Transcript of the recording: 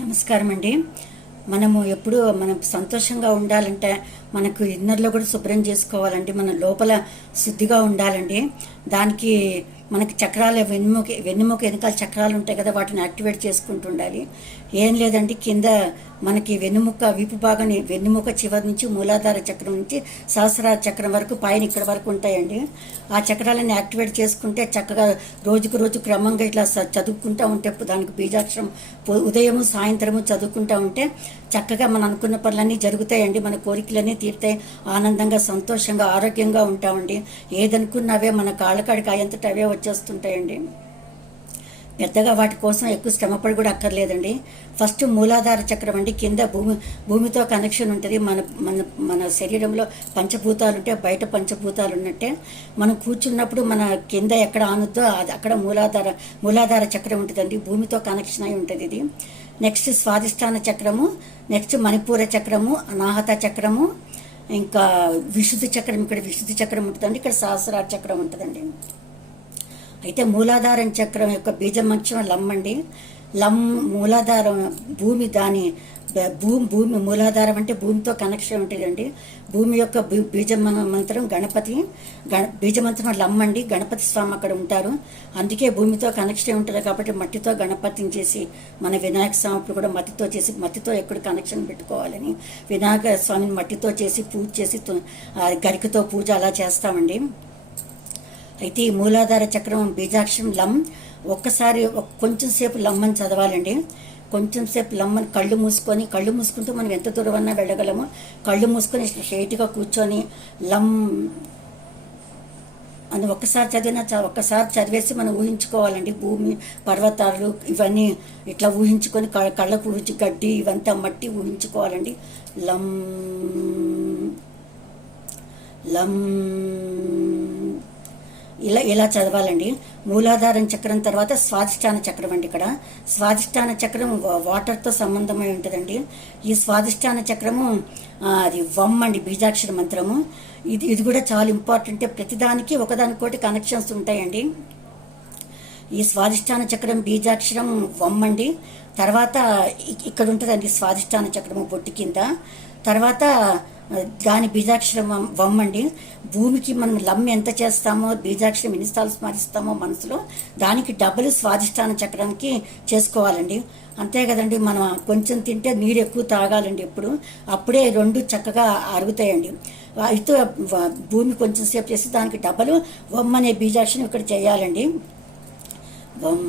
నమస్కారం అండి. మనము ఎప్పుడూ మనం సంతోషంగా ఉండాలంటే మనకు ఇన్నర్లో కూడా శుభ్రం చేసుకోవాలండి. మన లోపల శుద్ధిగా ఉండాలండి. దానికి మనకి చక్రాలు వెన్నుముక వెనకాల చక్రాలు ఉంటాయి కదా, వాటిని యాక్టివేట్ చేసుకుంటూ ఉండాలి. ఏం లేదండి, కింద మనకి వెన్నుముక వీపు భాగాన్ని వెన్నుముక చివరి నుంచి మూలాధార చక్రం నుంచి సహస్రార చక్రం వరకు పైన ఇక్కడ వరకు ఉంటాయండి. ఆ చక్రాలను యాక్టివేట్ చేసుకుంటే చక్కగా రోజుకు రోజు క్రమంగా ఇట్లా చదువుకుంటూ ఉంటే దానికి బీజాక్షరం ఉదయము సాయంత్రము చదువుకుంటూ ఉంటే చక్కగా మనం అనుకున్న పనులన్నీ జరుగుతాయండి. మన కోరికలన్నీ తీరుతాయి. ఆనందంగా సంతోషంగా ఆరోగ్యంగా ఉంటామండి. ఏదనుకున్నవే మన కాళ్ళకాడికి అయ్యేంతట అవే వచ్చేస్తుంటాయండి. పెద్దగా వాటి కోసం ఎక్కువ శ్రమపడి కూడా అక్కర్లేదండి. ఫస్ట్ మూలాధార చక్రం అండి, కింద భూమితో కనెక్షన్ ఉంటుంది. మన మన మన శరీరంలో పంచభూతాలు ఉంటే బయట పంచభూతాలు ఉన్నట్టే మనం కూర్చున్నప్పుడు మన కింద ఎక్కడ ఆనుద్దో అది అక్కడ మూలాధార చక్రం ఉంటుందండి. భూమితో కనెక్షన్ అయి ఉంటుంది ఇది. నెక్స్ట్ స్వాదిష్టాన చక్రము, నెక్స్ట్ మణిపూర చక్రము, అనాహత చక్రము, ఇంకా విశుద్ధి చక్రం. ఇక్కడ విశుద్ధి చక్రం ఉంటుందండి, ఇక్కడ సహస్రార చక్రం ఉంటుందండి. అయితే మూలాధారం చక్రం యొక్క బీజమక్షం లమ్ అండి. లమ్ మూలాధారం భూమి, దాని భూమి మూలాధారం అంటే భూమితో కనెక్షన్ ఉంటుందండి. భూమి యొక్క బీజ మంత్రం గణపతి, బీజమంత్రం లమ్ అండి. గణపతి స్వామి అక్కడ ఉంటారు. అందుకే భూమితో కనెక్షన్ ఉంటుంది కాబట్టి మట్టితో గణపతిని చేసి, మన వినాయక స్వామి కూడా మట్టితో చేసి, మట్టితో ఎక్కడ కనెక్షన్ పెట్టుకోవాలని వినాయక స్వామిని మట్టితో చేసి పూజ చేసి గరికతో పూజ అలా చేస్తామండి. అయితే ఈ మూలాధార చక్రం బీజాక్షరం లమ్. ఒక్కసారి కొంచెం సేపు లమ్మని చదవాలండి. కొంచెం సేపు లమ్మని కళ్ళు మూసుకుంటూ మనం ఎంత దూరం అన్నా వెళ్ళగలము. కళ్ళు మూసుకొని స్ట్రైట్గా కూర్చొని లమ్ అని ఒక్కసారి చదివేసి మనం ఊహించుకోవాలండి. భూమి, పర్వతాలు ఇవన్నీ ఇట్లా ఊహించుకొని కళ్ళకు ఊహించి గడ్డి ఇవంతా మట్టి ఊహించుకోవాలండి. లం లం ఇలా చదవాలండి. మూలాధారం చక్రం తర్వాత స్వాదిష్టాన చక్రం అండి. ఇక్కడ స్వాదిష్టాన చక్రం వాటర్తో సంబంధమై ఉంటుందండి. ఈ స్వాదిష్టాన చక్రము అది వమ్ అండి, బీజాక్షర మంత్రము. ఇది కూడా చాలా ఇంపార్టెంట్. ప్రతిదానికి ఒకదానికోటి కనెక్షన్స్ ఉంటాయండి. ఈ స్వాదిష్టాన చక్రం బీజాక్షరం వమ్ అండి. తర్వాత ఇక్కడ ఉంటుందండి స్వాదిష్టాన చక్రము బొట్టు కింద. తర్వాత దాని బీజాక్షరం వమ్ అండి. భూమికి మనం లమ్ ఎంత చేస్తామో, బీజాక్షరం ఎన్నిసార్లు స్మరిస్తామో మనసులో, దానికి డబుల్ స్వాదిష్టాన చక్రానికి చేసుకోవాలండి. అంతే కదండి, మనం కొంచెం తింటే నీరు ఎక్కువ తాగాలండి ఎప్పుడు. అప్పుడే రెండు చక్కగా అరుగుతాయండి. అయితే భూమి కొంచెం సేపు చేసి దానికి డబల్ వమ్ అనే బీజాక్షరం ఇక్కడ చేయాలండి. వమ్